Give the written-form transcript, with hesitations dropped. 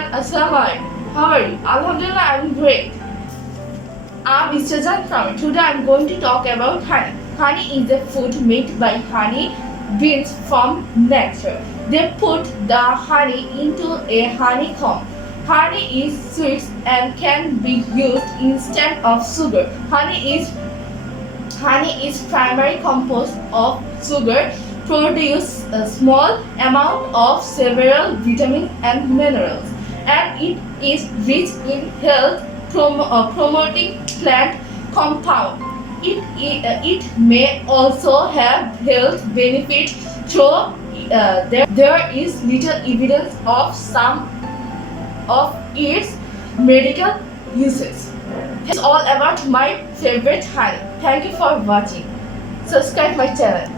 Jahan, Assalamu alaikum. How are you? Alhamdulillah, I'm great. I'm Mr. Jahan from Today I'm going to talk about honey. Honey is a food made by honey beans from nature. They put the honey into a honeycomb. Honey is sweet and can be used instead of sugar. Honey is primary composed of sugar, produce a small amount of several vitamins and minerals, and it is rich in health promoting plant compound. It may also have health benefits, though there is little evidence of some of its medical uses. That's all about my favorite honey. Thank you for watching. Subscribe my channel.